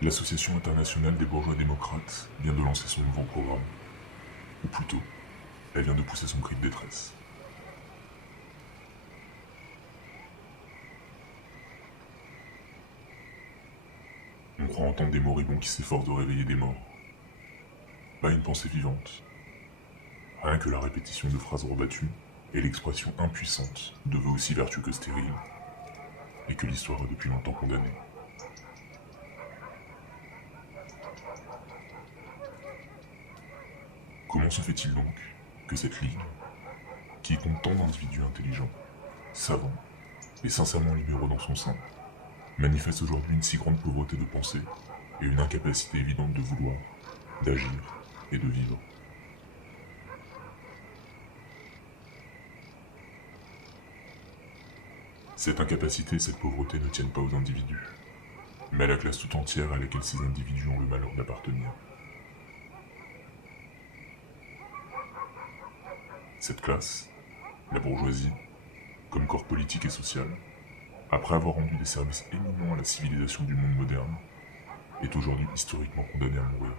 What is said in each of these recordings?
L'Association internationale des bourgeois démocrates vient de lancer son nouveau programme. Ou plutôt, elle vient de pousser son cri de détresse. On croit entendre des moribonds qui s'efforcent de réveiller des morts. Pas une pensée vivante. Rien que la répétition de phrases rebattues et l'expression impuissante de vœux aussi vertueux que stériles, et que l'histoire a depuis longtemps condamné. Comment se fait-il donc que cette ligue, qui compte tant d'individus intelligents, savants et sincèrement libéraux dans son sein, manifeste aujourd'hui une si grande pauvreté de pensée et une incapacité évidente de vouloir, d'agir et de vivre? Cette incapacité et cette pauvreté ne tiennent pas aux individus, mais à la classe tout entière à laquelle ces individus ont le malheur d'appartenir. Cette classe, la bourgeoisie, comme corps politique et social, après avoir rendu des services éminents à la civilisation du monde moderne, est aujourd'hui historiquement condamnée à mourir.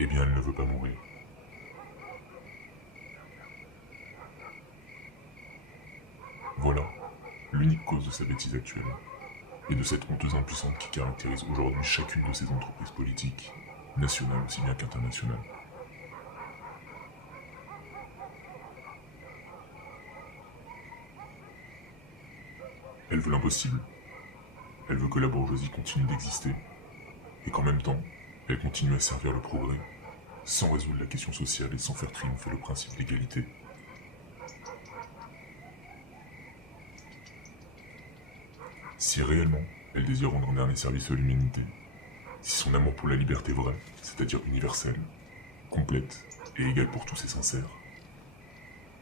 Eh bien, elle ne veut pas mourir. Voilà l'unique cause de sa bêtise actuelle, et de cette honteuse impuissance qui caractérise aujourd'hui chacune de ces entreprises politiques, nationales aussi bien qu'internationales. Elle veut l'impossible. Elle veut que la bourgeoisie continue d'exister, et qu'en même temps, elle continue à servir le progrès, sans résoudre la question sociale et sans faire triompher le principe d'égalité. Si réellement elle désire rendre un dernier service à l'humanité, si son amour pour la liberté vraie, c'est-à-dire universelle, complète et égale pour tous et sincère,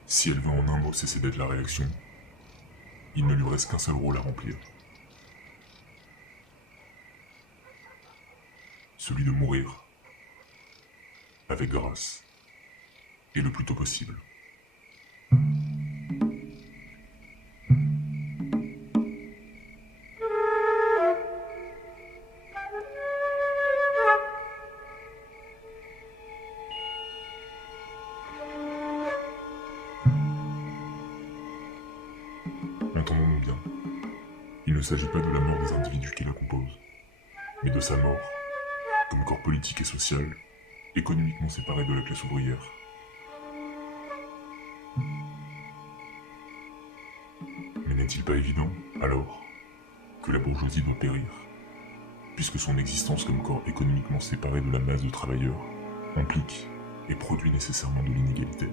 si elle veut en un mot cesser d'être la réaction, il ne lui reste qu'un seul rôle à remplir. Celui de mourir, avec grâce, et le plus tôt possible. Entendons-nous bien, il ne s'agit pas de la mort des individus qui la composent, mais de sa mort, comme corps politique et social, économiquement séparé de la classe ouvrière. Mais n'est-il pas évident, alors, que la bourgeoisie doit périr, puisque son existence comme corps économiquement séparé de la masse de travailleurs implique et produit nécessairement de l'inégalité?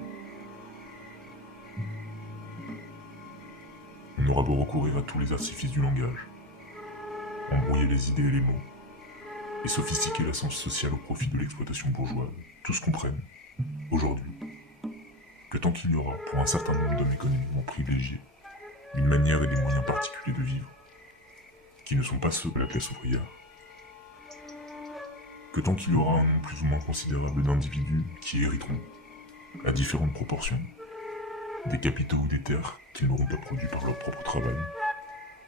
On aura beau recourir à tous les artifices du langage, embrouiller les idées et les mots, et sophistiquer la science sociale au profit de l'exploitation bourgeoise, tous comprennent, aujourd'hui, que tant qu'il y aura, pour un certain nombre d'hommes économiquement privilégiés, une manière et des moyens particuliers de vivre, qui ne sont pas ceux de la classe ouvrière, que tant qu'il y aura un nombre plus ou moins considérable d'individus qui hériteront, à différentes proportions, des capitaux ou des terres qu'ils n'auront pas produits par leur propre travail,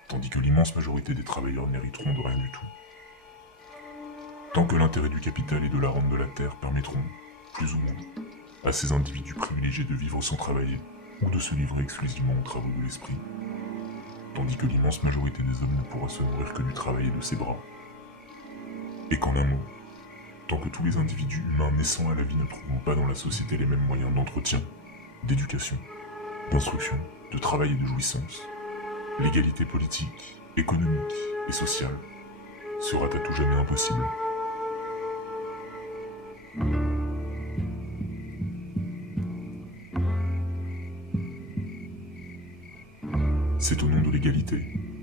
tandis que l'immense majorité des travailleurs n'hériteront de rien du tout. Tant que l'intérêt du capital et de la rente de la terre permettront, plus ou moins, à ces individus privilégiés de vivre sans travailler ou de se livrer exclusivement aux travaux de l'esprit, tandis que l'immense majorité des hommes ne pourra se nourrir que du travail et de ses bras. Et qu'en un mot, tant que tous les individus humains naissant à la vie ne trouveront pas dans la société les mêmes moyens d'entretien, d'éducation, d'instruction, de travail et de jouissance, l'égalité politique, économique et sociale sera à tout jamais impossible. C'est au nom de l'égalité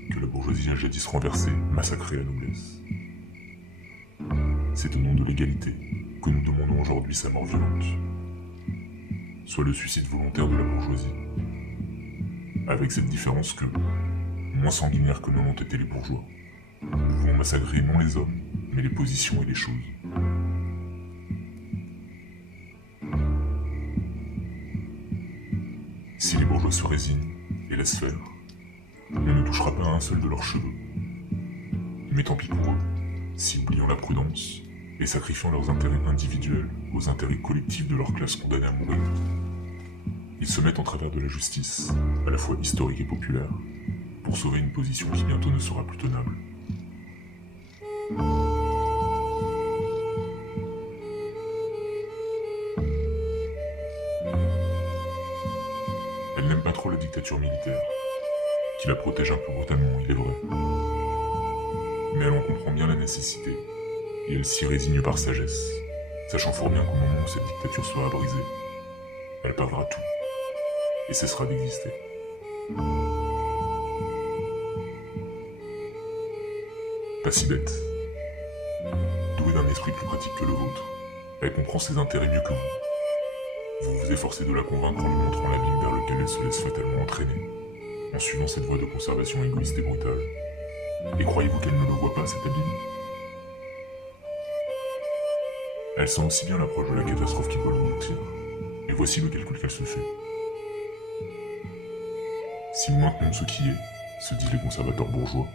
que la bourgeoisie a jadis renversé, massacré la noblesse. C'est au nom de l'égalité que nous demandons aujourd'hui sa mort violente, soit le suicide volontaire de la bourgeoisie, avec cette différence que, moins sanguinaires que n'en ont été les bourgeois, nous pouvons massacrer non les hommes, mais les positions et les choses. Si les bourgeois se résignent et laissent faire, on ne touchera pas à un seul de leurs cheveux, Mais tant pis pour eux, si oubliant la prudence, et sacrifiant leurs intérêts individuels aux intérêts collectifs de leur classe condamnée à mourir, ils se mettent en travers de la justice, à la fois historique et populaire, pour sauver une position qui bientôt ne sera plus tenable. Elle n'aime pas trop la dictature militaire, qui la protège un peu brutalement, il est vrai. Mais elle en comprend bien la nécessité, et elle s'y résigne par sagesse, sachant fort bien qu'au moment où cette dictature sera brisée, elle perdra tout, et cessera d'exister. Pas si bête. Douée d'un esprit plus pratique que le vôtre, elle comprend ses intérêts mieux que vous. Vous vous efforcez de la convaincre en lui montrant l'abîme vers lequel elle se laisse fatalement entraîner, en suivant cette voie de conservation égoïste et brutale. Et croyez-vous qu'elle ne le voit pas, cet abîme? Elle sent aussi bien l'approche de la catastrophe qui doit l'engloutir, et voici le calcul qu'elle se fait. Si nous maintenons ce qui est, se disent les conservateurs bourgeois,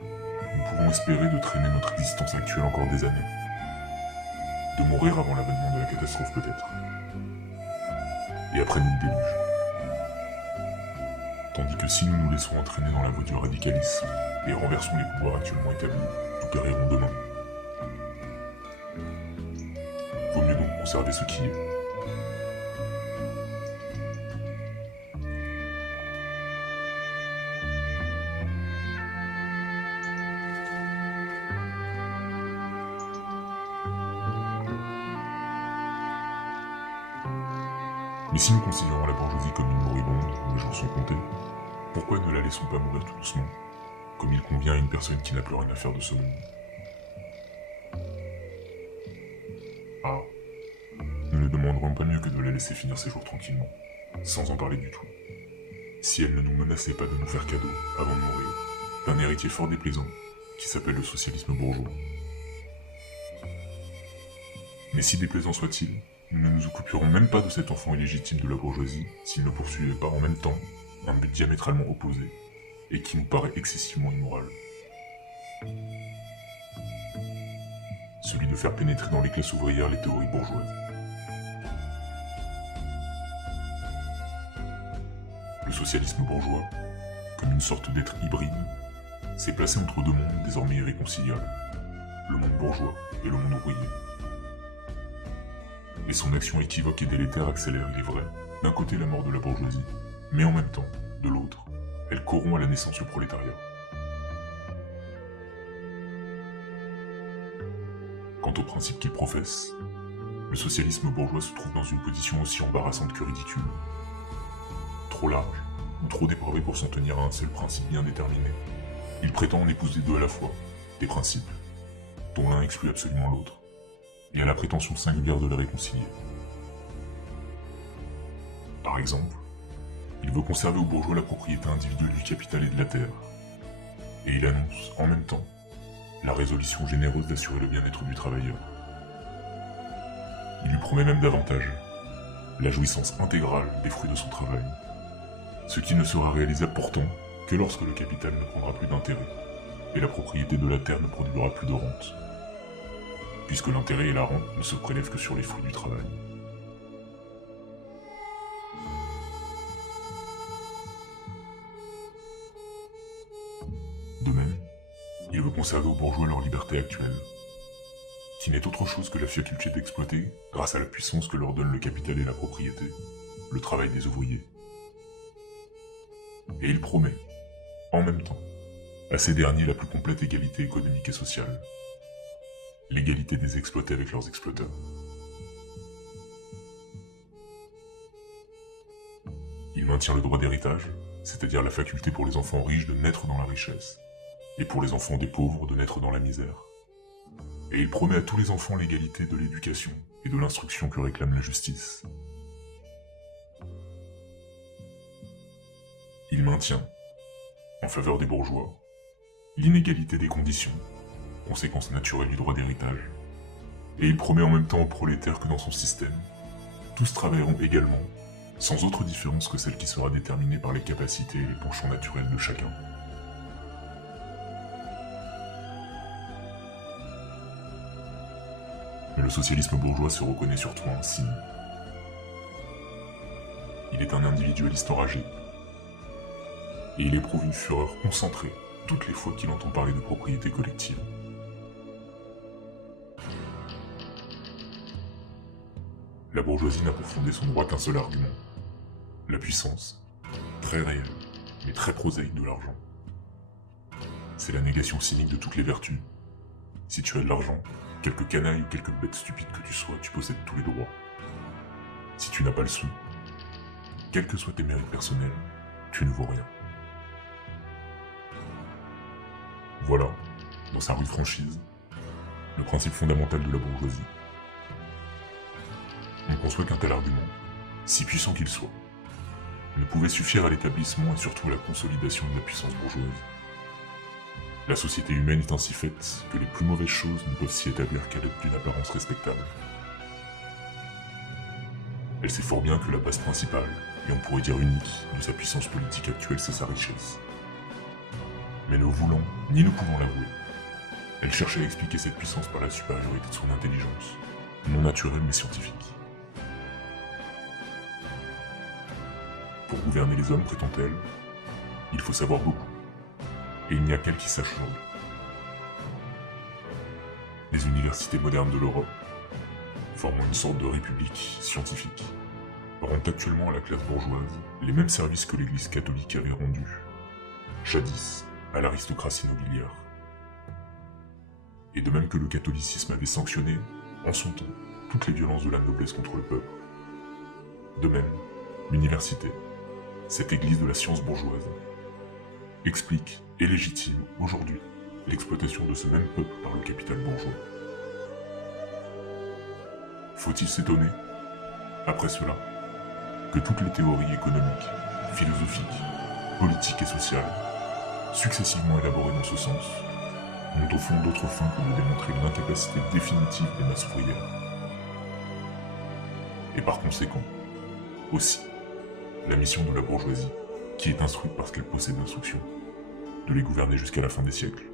nous pouvons espérer de traîner notre existence actuelle encore des années. De mourir avant l'avènement de la catastrophe peut-être. Et après nous le déluge. Tandis que si nous nous laissons entraîner dans la voie du radicalisme et renversons les pouvoirs actuellement établis, nous périrons demain. Vaut mieux donc conserver ce qui est. Mais si nous considérons la bourgeoisie comme une moribonde, où les jours sont comptés, pourquoi ne la laissons pas mourir tout doucement, comme il convient à une personne qui n'a plus rien à faire de ce monde? Ah, nous ne demanderons pas mieux que de la laisser finir ses jours tranquillement, sans en parler du tout. Si elle ne nous menaçait pas de nous faire cadeau, avant de mourir, d'un héritier fort déplaisant, qui s'appelle le socialisme bourgeois. Mais si déplaisant soit-il, nous ne nous occuperons même pas de cet enfant illégitime de la bourgeoisie s'il ne poursuivait pas en même temps un but diamétralement opposé, et qui nous paraît excessivement immoral. Celui de faire pénétrer dans les classes ouvrières les théories bourgeoises. Le socialisme bourgeois, comme une sorte d'être hybride, s'est placé entre deux mondes désormais irréconciliables, le monde bourgeois et le monde ouvrier. Et son action équivoque et délétère accélère, il est vrai, d'un côté la mort de la bourgeoisie, mais en même temps, de l'autre, elle corrompt à la naissance le prolétariat. Quant au principe qu'il professe, le socialisme bourgeois se trouve dans une position aussi embarrassante que ridicule. Trop large, ou trop dépravé pour s'en tenir à un seul principe bien déterminé, il prétend en épouser deux à la fois, des principes, dont l'un exclut absolument l'autre, et a la prétention singulière de les réconcilier. Par exemple, il veut conserver aux bourgeois la propriété individuelle du capital et de la terre, et il annonce, en même temps, la résolution généreuse d'assurer le bien-être du travailleur. Il lui promet même davantage, la jouissance intégrale des fruits de son travail, ce qui ne sera réalisable pourtant que lorsque le capital ne prendra plus d'intérêt, et la propriété de la terre ne produira plus de rente, puisque l'intérêt et la rente ne se prélèvent que sur les fruits du travail. De même, il veut conserver aux bourgeois leur liberté actuelle, qui n'est autre chose que la faculté d'exploiter, grâce à la puissance que leur donne le capital et la propriété, le travail des ouvriers. Et il promet, en même temps, à ces derniers la plus complète égalité économique et sociale, l'égalité des exploités avec leurs exploiteurs. Il maintient le droit d'héritage, c'est-à-dire la faculté pour les enfants riches de naître dans la richesse, et pour les enfants des pauvres de naître dans la misère. Et il promet à tous les enfants l'égalité de l'éducation et de l'instruction que réclame la justice. Il maintient, en faveur des bourgeois, l'inégalité des conditions, conséquence naturelle du droit d'héritage, et il promet en même temps aux prolétaires que dans son système, tous travailleront également, sans autre différence que celle qui sera déterminée par les capacités et les penchants naturels de chacun. Mais le socialisme bourgeois se reconnaît surtout un signe. Il est un individualiste enragé. Et il éprouve une fureur concentrée toutes les fois qu'il entend parler de propriété collective. La bourgeoisie n'a pour fonder son droit qu'un seul argument. La puissance, très réelle, mais très prosaïque de l'argent. C'est la négation cynique de toutes les vertus. Si tu as de l'argent, quelque canaille ou quelque bête stupide que tu sois, tu possèdes tous les droits. Si tu n'as pas le sou, quels que soient tes mérites personnels, tu ne vaux rien. Voilà, dans sa rude franchise, le principe fondamental de la bourgeoisie. On conçoit qu'un tel argument, si puissant qu'il soit, ne pouvait suffire à l'établissement et surtout à la consolidation de la puissance bourgeoise. La société humaine est ainsi faite que les plus mauvaises choses ne peuvent s'y établir qu'à l'aide d'une apparence respectable. Elle sait fort bien que la base principale, et on pourrait dire unique, de sa puissance politique actuelle, c'est sa richesse. Mais ne voulant, ni ne pouvant l'avouer, elle cherche à expliquer cette puissance par la supériorité de son intelligence, non naturelle mais scientifique. Pour gouverner les hommes, prétend-elle, il faut savoir beaucoup. Et il n'y a qu'elle qui sache jouer. Les universités modernes de l'Europe, formant une sorte de république scientifique, rendent actuellement à la classe bourgeoise les mêmes services que l'Église catholique avait rendus, jadis, à l'aristocratie nobiliaire. Et de même que le catholicisme avait sanctionné, en son temps, toutes les violences de la noblesse contre le peuple, de même, l'université, cette église de la science bourgeoise, explique et légitime aujourd'hui l'exploitation de ce même peuple par le capital bourgeois. Faut-il s'étonner, après cela, que toutes les théories économiques, philosophiques, politiques et sociales, successivement élaborées dans ce sens, n'ont au fond d'autre fin que de démontrer l'incapacité définitive des masses ouvrières. Et par conséquent, aussi, la mission de la bourgeoisie, qui est instruite parce qu'elle possède l'instruction, de les gouverner jusqu'à la fin des siècles.